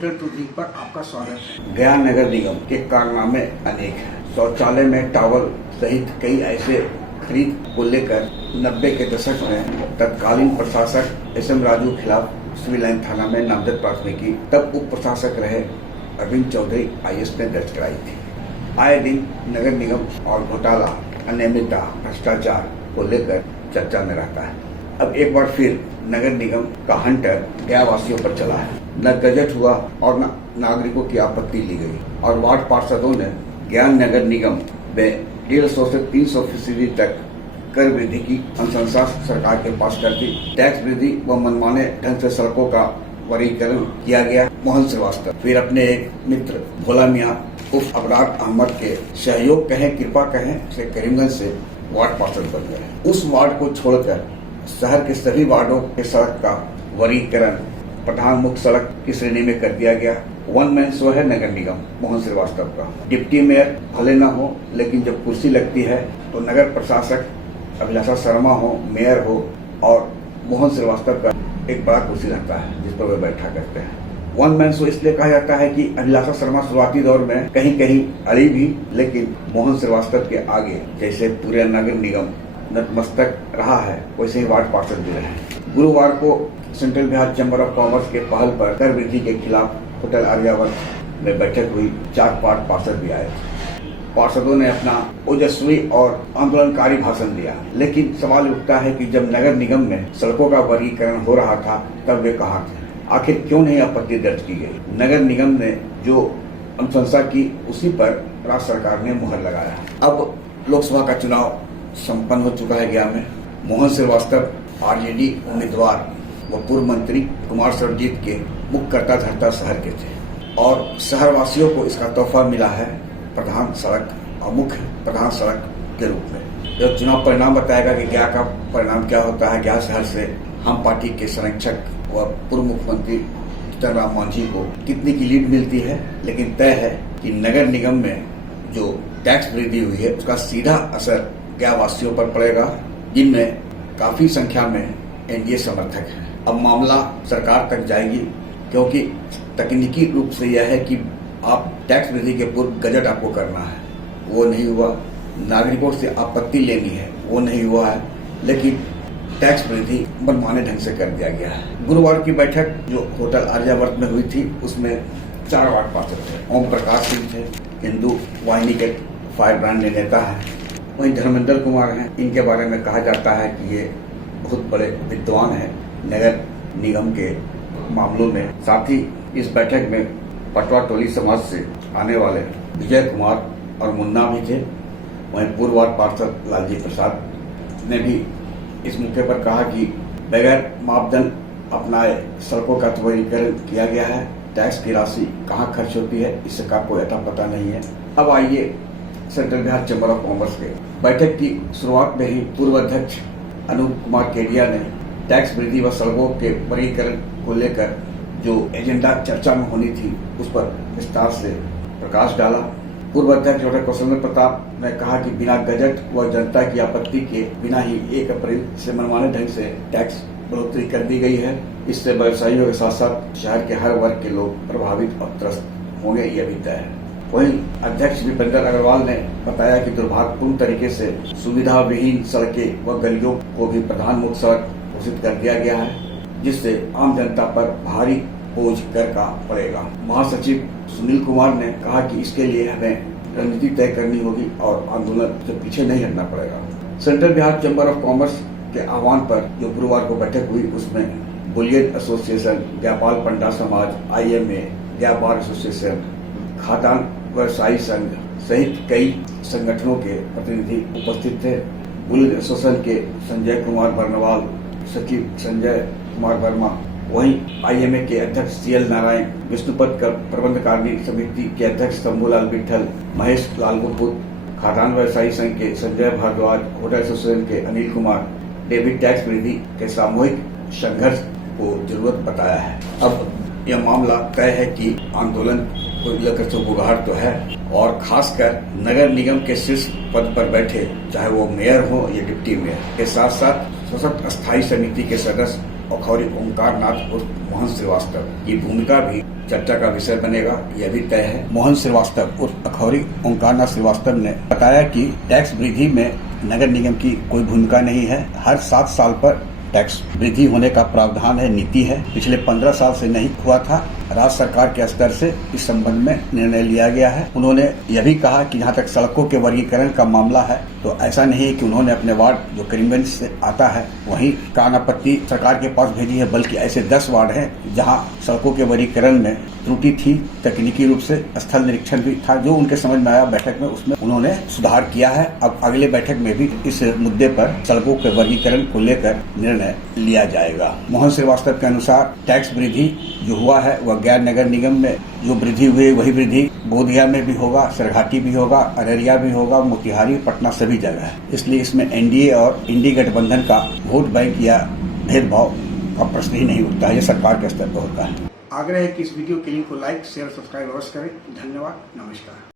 Hotel tourism पर आपका स्वागत है। गया नगर निगम के कारनामे अनेक हैं। शौचालय में टॉवल सहित कई ऐसे खरीद को लेकर 90 के दशक में तत्कालीन प्रशासक एस.एम. राजू के खिलाफ सिविल लाइन थाना में नामजद प्राथमिकी तब उप प्रशासक रहे अरविंद चौधरी IAS ने दर्ज कराई थी। आए दिन नगर निगम और घोटाला, अनियमितता, भ्रष्टाचार को लेकर चर्चा में रहता है। अब एक बार फिर नगर निगम का हंटर गया वासियों पर चला है। न गजट हुआ और न नागरिकों की आपत्ति ली गई और वार्ड पार्षदों ने गया नगर निगम में 150 से 300% तक कर वृद्धि की अनुशंसा सरकार के पास कर दी। टैक्स वृद्धि व मनमाने ढंग से सड़कों का वर्गीकरण किया गया। मोहन श्रीवास्तव फिर अपने एक मित्र भोला मियाँ उर्फ अबरार अहमद के सहयोग कहें, कृपा कहें से करीमगंज से वार्ड पार्षद बन गए। उस वार्ड को छोड़कर शहर के सभी वार्डों के सड़क का वर्गीकरण प्रधान मुख्य सड़क की श्रेणी में कर दिया गया। वन मैन शो है नगर निगम मोहन श्रीवास्तव का। डिप्टी मेयर भले न हो, लेकिन जब कुर्सी लगती है तो नगर प्रशासक अभिलाषा शर्मा हो, मेयर हो और मोहन श्रीवास्तव का एक बड़ा कुर्सी लगता है जिस पर वे बैठा करते हैं। वन मैन शो इसलिए कहा जाता है कि अभिलाषा शर्मा शुरुआती दौर में कहीं कहीं अड़ी भी, लेकिन मोहन श्रीवास्तव के आगे जैसे पूरे नगर निगम नतमस्तक रहा है, वैसे ही वार्ड पार्षद भी रहे। गुरुवार को central Bihar chamber of commerce के पहल पर कर वृद्धि के खिलाफ होटल आर्यावर्त में बैठक हुई। 4 वार्ड पार्षद भी आए। पार्षदों ने अपना ओजस्वी और आंदोलनकारी भाषण दिया, लेकिन सवाल उठता है कि जब नगर निगम में सड़कों का वर्गीकरण हो रहा था तब वे कहाँ थे? आखिर क्यों नहीं आपत्ति दर्ज की गई? नगर निगम ने जो अनुशंसा की उसी पर राज्य सरकार ने मुहर लगाया। अब लोकसभा का चुनाव संपन्न हो चुका है। गया में मोहन श्रीवास्तव RJD उम्मीदवार व पूर्व मंत्री कुमार सर्वजीत के मुख्य कर्ता धर्ता शहर के थे और शहर वासियों को इसका तोहफा मिला है प्रधान सड़क और मुख्य प्रधान सड़क के रूप में। जब चुनाव परिणाम बताएगा कि गया का परिणाम क्या होता है। गया शहर से हम पार्टी के संरक्षक व पूर्व मुख्यमंत्री जीतन राम मांझी को कितनी की लीड मिलती है, लेकिन तय है कि नगर निगम में जो टैक्स वृद्धि हुई है उसका सीधा असर गया वासियों पर पड़ेगा, जिनमें काफी संख्या में NDA समर्थक हैं। अब मामला सरकार तक जाएगी, क्योंकि तकनीकी रूप से यह है कि आप टैक्स वृद्धि के पूर्व गजट आपको करना है, वो नहीं हुआ। नागरिकों से आपत्ति लेनी है, वो नहीं हुआ है, लेकिन टैक्स वृद्धि मनमाने ढंग से कर दिया गया है। गुरुवार की बैठक जो होटल आर्यावर्त में हुई थी उसमें 4 वार्ड पार्षद थे। ओम प्रकाश सिंह थे, हिंदू वाहिनी के फायर ब्रांड नेता है। वहीं धर्मेंद्र कुमार हैं। इनके बारे में कहा जाता है कि ये बहुत बड़े विद्वान हैं नगर निगम के मामलों में। साथ ही इस बैठक में पटवा टोली समाज से आने वाले विजय कुमार और मुन्ना भी थे। वहीं पूर्व वार्ड पार्षद लालजी प्रसाद ने भी इस मौके पर कहा कि बगैर मापदंड अपनाए सड़कों का त्वरीकरण किया गया है। टैक्स की राशि कहाँ खर्च होती है इसका कोई अता पता नहीं है। अब आइए central Bihar chamber of commerce के बैठक की शुरुआत में ही पूर्व अध्यक्ष अनूप कुमार केडिया ने टैक्स वृद्धि व सड़कों के वर्गीकरण को लेकर जो एजेंडा चर्चा में होनी थी उस पर विस्तार से प्रकाश डाला। पूर्व अध्यक्ष डॉक्टर कौशल प्रताप ने कहा कि बिना गजट व जनता की आपत्ति के बिना ही 1 अप्रैल से मनमाने ढंग से टैक्स बढ़ोतरी कर दी गई है। इससे व्यवसायियों के साथ साथ शहर के हर वर्ग के लोग प्रभावित और त्रस्त होंगे, यह भी तय है। वहीं अध्यक्ष विपेंद्र अग्रवाल ने बताया कि दुर्भाग्यपूर्ण तरीके से सुविधा विहीन सड़कें व गलियों को भी प्रधान मुख्य सड़क घोषित कर दिया गया है, जिससे आम जनता पर भारी बोझ कर का पड़ेगा। महासचिव सुनील कुमार ने कहा कि इसके लिए हमें रणनीति तय करनी होगी और आंदोलन से पीछे नहीं हटना पड़ेगा। Central Bihar chamber of commerce के आह्वान पर जो गुरुवार को बैठक हुई उसमें बुलियन एसोसिएशन, व्यापार पंडा समाज, IMA, गया बार एसोसिएशन, खादान व्यवसायी संघ सहित कई संगठनों के प्रतिनिधि उपस्थित थे। बुलियन एसोसिएशन के संजय कुमार बर्नवाल, सचिव संजय कुमार वर्मा, वहीं IMA के अध्यक्ष CL नारायण, विष्णुपद का प्रबंधकारिणी समिति के अध्यक्ष शंभूलाल विठल, महेश लाल गुरपुत, खादान व्यवसायी संघ के संजय भारद्वाज, होटल एसोसिएशन के अनिल कुमार, डेबिट टैक्स वृद्धि के सामूहिक संघर्ष को जरूरत बताया है। अब यह मामला तय है कि आंदोलन को लेकर तो गुहार तो है, और खासकर नगर निगम के शीर्ष पद पर बैठे, चाहे वो मेयर हो या डिप्टी मेयर, के साथ साथ सशक्त अस्थायी समिति के सदस्य अखौरी ओंकार नाथ उर्फ मोहन श्रीवास्तव की भूमिका भी चर्चा का विषय बनेगा, यह भी तय है। मोहन श्रीवास्तव उर्फ अखौरी ओंकार नाथ श्रीवास्तव ने बताया कि टैक्स वृद्धि में नगर निगम की कोई भूमिका नहीं है। हर 7 साल पर टैक्स वृद्धि होने का प्रावधान है, नीति है। पिछले 15 साल से नहीं हुआ था। राज्य सरकार के स्तर से इस संबंध में निर्णय लिया गया है। उन्होंने यह भी कहा कि जहां तक सड़कों के वर्गीकरण का मामला है तो ऐसा नहीं है कि उन्होंने अपने वार्ड जो करीमगंज से आता है वहीं कानापत्ती सरकार के पास भेजी है, बल्कि ऐसे 10 वार्ड हैं जहां सड़कों के वर्गीकरण में त्रुटि थी। तकनीकी रूप से स्थल निरीक्षण भी था, जो उनके समझ में आया बैठक में, उसमें उन्होंने सुधार किया है। अब अगले बैठक में भी इस मुद्दे पर सड़कों के वर्गीकरण को लेकर निर्णय लिया जाएगा। मोहन श्रीवास्तव के अनुसार टैक्स वृद्धि जो हुआ है वह गैर नगर निगम में जो वृद्धि हुई वही वृद्धि बोधिया में भी होगा, सरघाटी भी होगा, अररिया भी होगा, मोतिहारी, पटना सभी जगह है। इसलिए इसमें एनडीए और इंडी गठबंधन का वोट बैंक या भेदभाव का प्रश्न ही नहीं उठता है। ये सरकार के स्तर पर होता है। आग्रह है कि इस वीडियो के लिंक को लाइक, शेयर, सब्सक्राइब अवश्य करें। धन्यवाद, नमस्कार।